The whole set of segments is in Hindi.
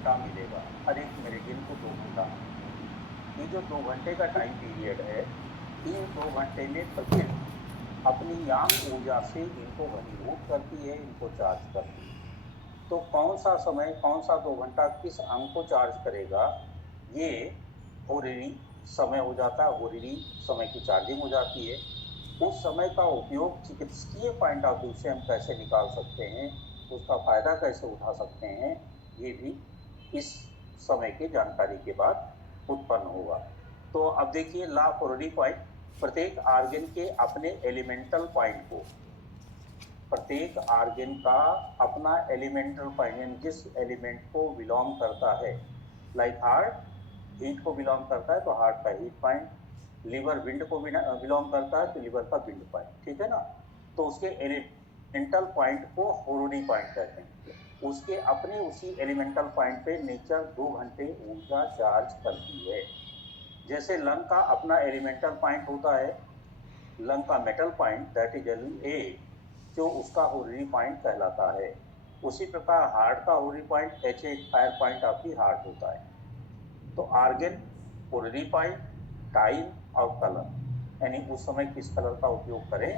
घंटा मिलेगा, हर एक मेरिडियन को 2 घंटा। ये जो 2 घंटे का टाइम पीरियड है, इन 2 घंटे में प्रकृति अपनी यांग ऊर्जा से इनको घनीभूत करती है, इनको चार्ज करती है। तो कौन सा समय, कौन सा 2 घंटा किस अंग को चार्ज करेगा, ये होरिरी समय हो जाता है, होरिरी समय की चार्जिंग हो जाती है। उस समय का उपयोग चिकित्सकीय पॉइंट ऑफ व्यू से हम कैसे निकाल सकते हैं, उसका फायदा कैसे उठा सकते हैं, ये भी इस समय की जानकारी के बाद उत्पन्न होगा। तो अब देखिए ला होरिरी पॉइंट, प्रत्येक आर्गन के अपने एलिमेंटल पॉइंट को, प्रत्येक आर्गन का अपना एलिमेंटल पॉइंट, यानी जिस एलिमेंट को बिलोंग करता है, लाइक हार्ट हीट को बिलोंग करता है तो हार्ट का हीट पॉइंट, लिवर विंड को बिलोंग करता है तो लिवर का विंड पॉइंट, ठीक है ना। तो उसके एलिमेंटल पॉइंट को होरिडी पॉइंट कहते हैं। उसके अपने उसी एलिमेंटल पॉइंट पे नेचर 2 घंटे ऊर्जा चार्ज करती है। जैसे लंग का अपना एलिमेंटल पॉइंट होता है, लंग का metal point that is a, जो उसका होरिडी पॉइंट कहलाता है। उसी प्रकार हार्ट का होरिडी point H A, fire point of the heart होता है। तो आर्गन, होरिडी पॉइंट, टाइम और कलर, यानी उस समय किस कलर का उपयोग करें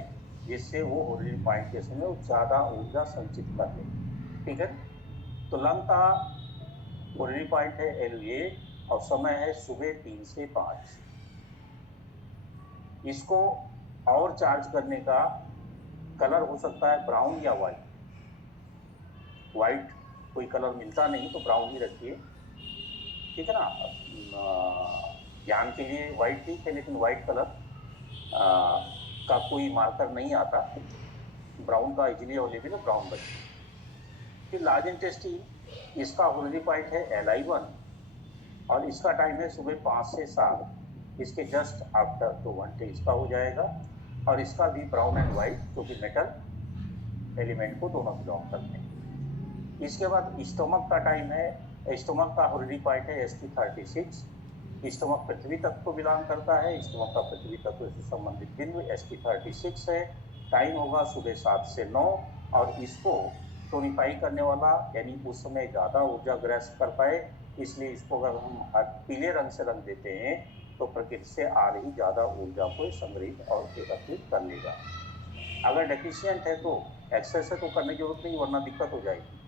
जिससे वो होरिडी पॉइंट के समय वो ज्यादा ऊर्जा संचित कर ले, ठीक है। तो लंग का होरिडी पॉइंट है LV और समय है सुबह 3 से 5। इसको और चार्ज करने का कलर हो सकता है ब्राउन या व्हाइट। व्हाइट कोई कलर मिलता नहीं तो ब्राउन ही रखिए, ठीक है ना। ज्ञान के लिए व्हाइट ठीक है, लेकिन व्हाइट कलर का कोई मार्कर नहीं आता, ब्राउन का इजीली अवेलेबल है, ब्राउन रखिए। फिर लार्ज इंटेस्टाइन, इसका होरिडी पॉइंट है LI1 और इसका टाइम है सुबह 5 से 7। इसके जस्ट आफ्टर 2 घंटे इसका हो जाएगा और इसका भी ब्राउन एंड व्हाइट, क्योंकि मेटल एलिमेंट को दोनों बिलोंग करते हैं। इसके बाद स्टोमक का टाइम है, स्टोमक का होरिडी पॉइंट है ST36। स्टोमक पृथ्वी तत्व को बिलोंग करता है, स्टोमक का पृथ्वी तत्व से संबंधित बिंदु ST36 है। टाइम होगा सुबह 7 से 9 और इसको टोनिफाई करने वाला, यानी उस समय ज्यादा ऊर्जा ग्रहण कर पाए, इसलिए इसको अगर हम पीले रंग से रंग देते हैं तो प्रकृति से आ रही ज्यादा ऊर्जा को संग्रहित और एकत्रित कर लेगा। अगर डेफिशिएंट है तो एक्सेस है तो करने की जरूरत नहीं, वरना दिक्कत हो जाएगी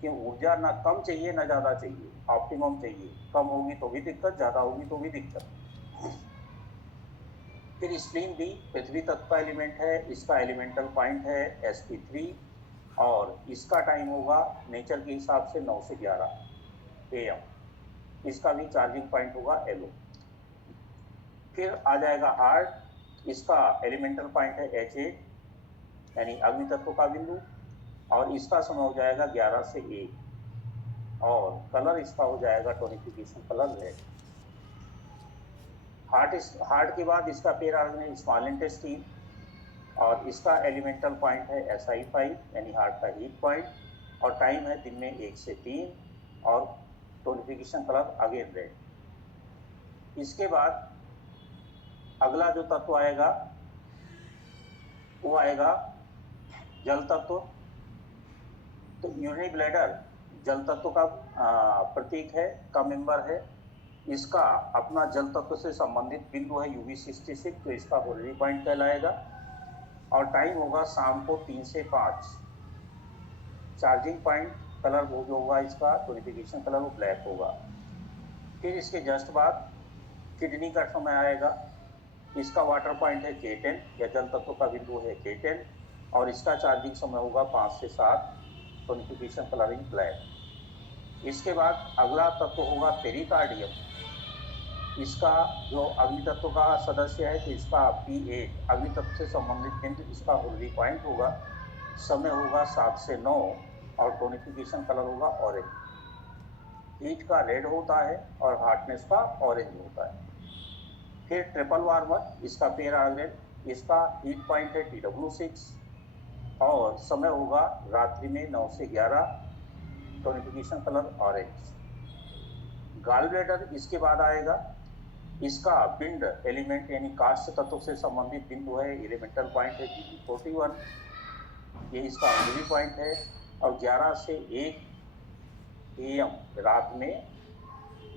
कि ऊर्जा ना कम चाहिए ना ज्यादा चाहिए, ऑप्टिमम चाहिए। कम होगी तो भी दिक्कत, ज्यादा होगी तो भी दिक्कत। फिर स्प्लीन भी पृथ्वी तत्व का एलिमेंट है, इसका एलिमेंटल पॉइंट है SP3 और इसका टाइम होगा नेचर के हिसाब से 9 से 11 AM। इसका भी चार्जिंग पॉइंट होगा LO। फिर आ जाएगा हार्ट, इसका एलिमेंटल पॉइंट है H8 यानी अग्नि तत्व का बिंदु और इसका समय हो जाएगा 11 से 1 और कलर इसका हो जाएगा टोनिफिकेशन कलर रेड। हार्ट के बाद इसका पेयर ऑर्गन है स्मॉल इंटेस्टाइन और इसका एलिमेंटल पॉइंट है SI5 यानी हार्ट का हीट पॉइंट और टाइम है दिन में 1 से 3 और टोनिफिकेशन कलर अगेन रेड। इसके बाद अगला जो तत्व आएगा वो आएगा जल तत्व। तो यूरिनरी ब्लैडर जल तत्व का प्रतीक है, का मेंबर है। इसका अपना जल तत्व से संबंधित बिंदु है UV66, तो इसका होरिडी पॉइंट कहलाएगा और टाइम होगा शाम को 3 से 5। चार्जिंग पॉइंट कलर वो जो होगा इसका टोनिफिकेशन कलर वो ब्लैक होगा। फिर इसके जस्ट बाद किडनी का समय आएगा, इसका वाटर पॉइंट है K10 या जल तत्व का बिंदु है K10 और इसका चार्जिंग समय होगा 5 से 7, टोनिफिकेशन कलर इन ब्लैक। इसके बाद अगला तत्व होगा पेरिकार्डियम, इसका जो अग्नि तत्व का सदस्य है तो इसका P8 अग्नि तत्व से संबंधित बिंदु, इसका होरिडी पॉइंट होगा। समय होगा 7 से 9 और टोनिफिकेशन कलर होगा ऑरेंज। हीट का रेड होता है और हार्डनेस का ऑरेंज होता है। फिर ट्रिपल वार्मर, इसका पेयर ऑर्गन, इसका हीट पॉइंट है TW6 और समय होगा रात्रि में 9 से 11, tonification colour orange. Gall bladder इसके बाद आएगा, इसका पिंड एलिमेंट यानी काष्ठ तत्व से संबंधित बिंदु है, एलिमेंटल पॉइंट है GP41, ये इसका होरिडी पॉइंट है और 11 से 1 AM रात में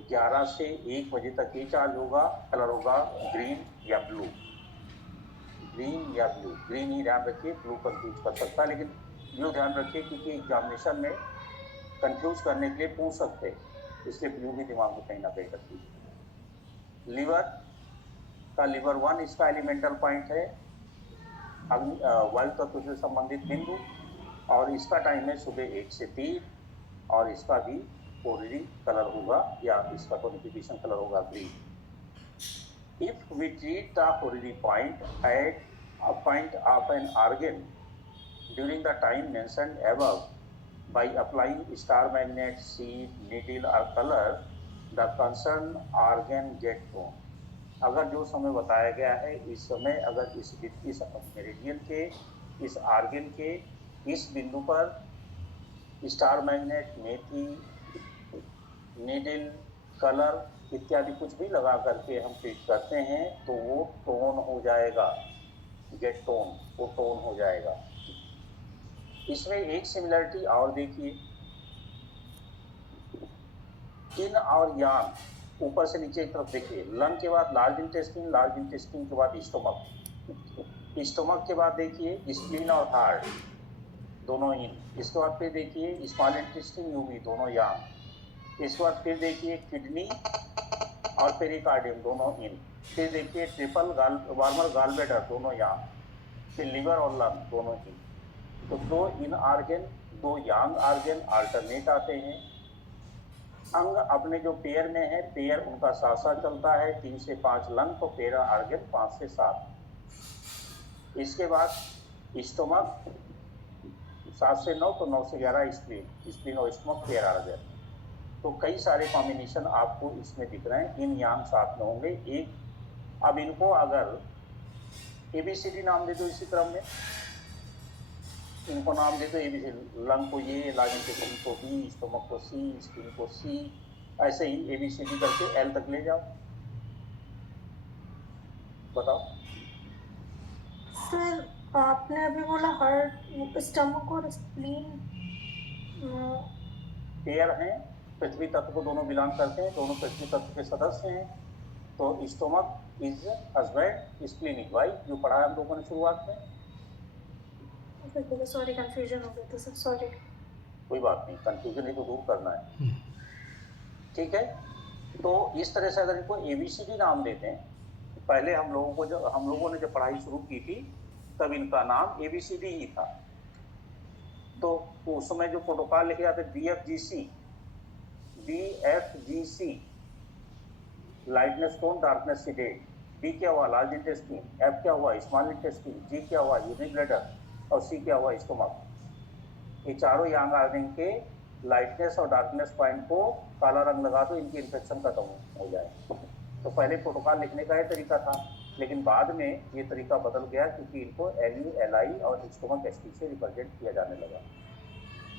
11 से 1 बजे तक ये चार्ज होगा, कलर होगा ग्रीन या ब्लू। ग्रीन या ब्लू, ग्रीन ही ध्यान रखिए, ब्लू कंफ्यूज कर सकता है, लेकिन ब्लू ध्यान रखिए क्योंकि एग्जामिनेशन में कंफ्यूज करने के लिए पूछ सकते हैं, इसलिए ब्लू भी दिमाग में कहीं ना कहीं रखिए। लीवर का लीवर 1 इसका एलिमेंटल पॉइंट है, वायु तत्व से संबंधित बिंदु, और इसका टाइम है सुबह 1 से 3, और इसका भी कोरिडी कलर होगा या इसका टोनिफिकेशन कलर होगा green. If we treat the horary point at a point of an organ during the time mentioned above by applying star magnet, seed, needle or color, the concerned organ get tone. अगर जो समय बताया गया है इस समय अगर इस मेरिडियन के इस आर्गन के इस बिंदु पर स्टार मैग्नेट, मेथी, नीडल, कलर इत्यादि कुछ भी लगा करके हम ट्रीट करते हैं तो वो टोन हो जाएगा, गेट टोन, वो टोन हो जाएगा। इसमें एक सिमिलरिटी और देखिए, इन और यांग ऊपर से नीचे की तरफ देखिए, लंग के बाद लार्ज इंटेस्टाइन, लार्ज इंटेस्टाइन के बाद स्टोमक, स्टोमक के बाद देखिए स्प्लीन और हार्ट दोनों इन, इसके बाद फिर देखिए स्मॉल इंटेस्टाइन, यूवी दोनों यांग, इसके बाद फिर देखिए किडनी और पेरिकार्डियम दोनों इन, फिर देखिए ट्रिपल वार्मर गॉलब्लैडर दोनों यहाँ, फिर लिवर और लंग दोनों इन। तो 2 इन आर्गन 2 यांग आर्गन अल्टरनेट आते हैं। अंग अपने जो पेयर में है, पेयर उनका साथ साथ चलता है, 3 से 5 लंग तो पेरा आर्गन 5 से 7। इसके बाद स्टोमक 7 से 9 तो 9 से 11 स्प्लीन, स्प्लीन और स्टोमक पेयर आर्गन। तो कई सारे कॉम्बिनेशन आपको इसमें दिख रहे हैं, इन यांग साथ में होंगे एक। अब इनको अगर ABCD नाम दे दो इसी क्रम में, इनको नाम दे दो ABCD, लंग को ये, लार्ज इंटेस्टाइन को B, स्टोमक को C, स्प्लीन को C, ऐसे ही ABCD करके L तक ले जाओ। बताओ सर, आपने अभी बोला हार्ट, स्टमक और स्प्लीन पेयर हैं, पृथ्वी तत्व को दोनों बिलोंग करते हैं, दोनों पृथ्वी तत्व के सदस्य हैं। तो stomach is husband, spleen is wife, जो पढ़ा हम लोगों ने शुरुआत में। सॉरी, कंफ्यूजन हो गया था सर, सॉरी। कोई बात नहीं, कंफ्यूजन ही तो दूर करना है, ठीक है। तो इस तरह से अगर इनको ABCD नाम देते हैं, पहले हम लोगों ने जब पढ़ाई शुरू की थी तब इनका नाम ABCD ही था। तो उस समय जो प्रोटोकॉल लिखे जाते BFGC, lightness tone, darkness seeded, B क्या हुआ लार्ज इंटेस्टाइन, F क्या हुआ स्मॉल इंटेस्टाइन, G क्या हुआ यूनिक ब्लैडर, और C क्या हुआ स्टोमक। ये चारों यांग आर्गन के लाइटनेस और डार्कनेस पॉइंट को काला रंग लगा दो, इनकी इन्फेक्शन खत्म हो जाए। तो पहले प्रोटोकॉल लिखने का ये तरीका था, लेकिन बाद में ये तरीका बदल गया क्योंकि इनको LU, LI और स्टोमक ST से रिप्रेजेंट किया जाने लगा।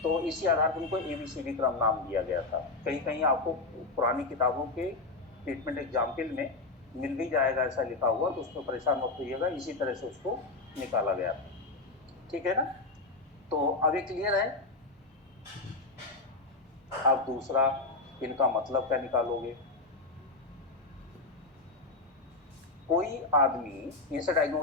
तो इसी आधार पर इनको ABCD क्रम नाम दिया गया था। कहीं कहीं आपको पुरानी किताबों के ट्रीटमेंट एग्जाम्पल में मिल भी जाएगा ऐसा लिखा हुआ, तो उसको परेशान मत होइएगा, इसी तरह से उसको निकाला गया था, ठीक है ना। तो अब ये क्लियर है। अब दूसरा, इनका मतलब क्या निकालोगे। कोई आदमी इनसे डायग्नोस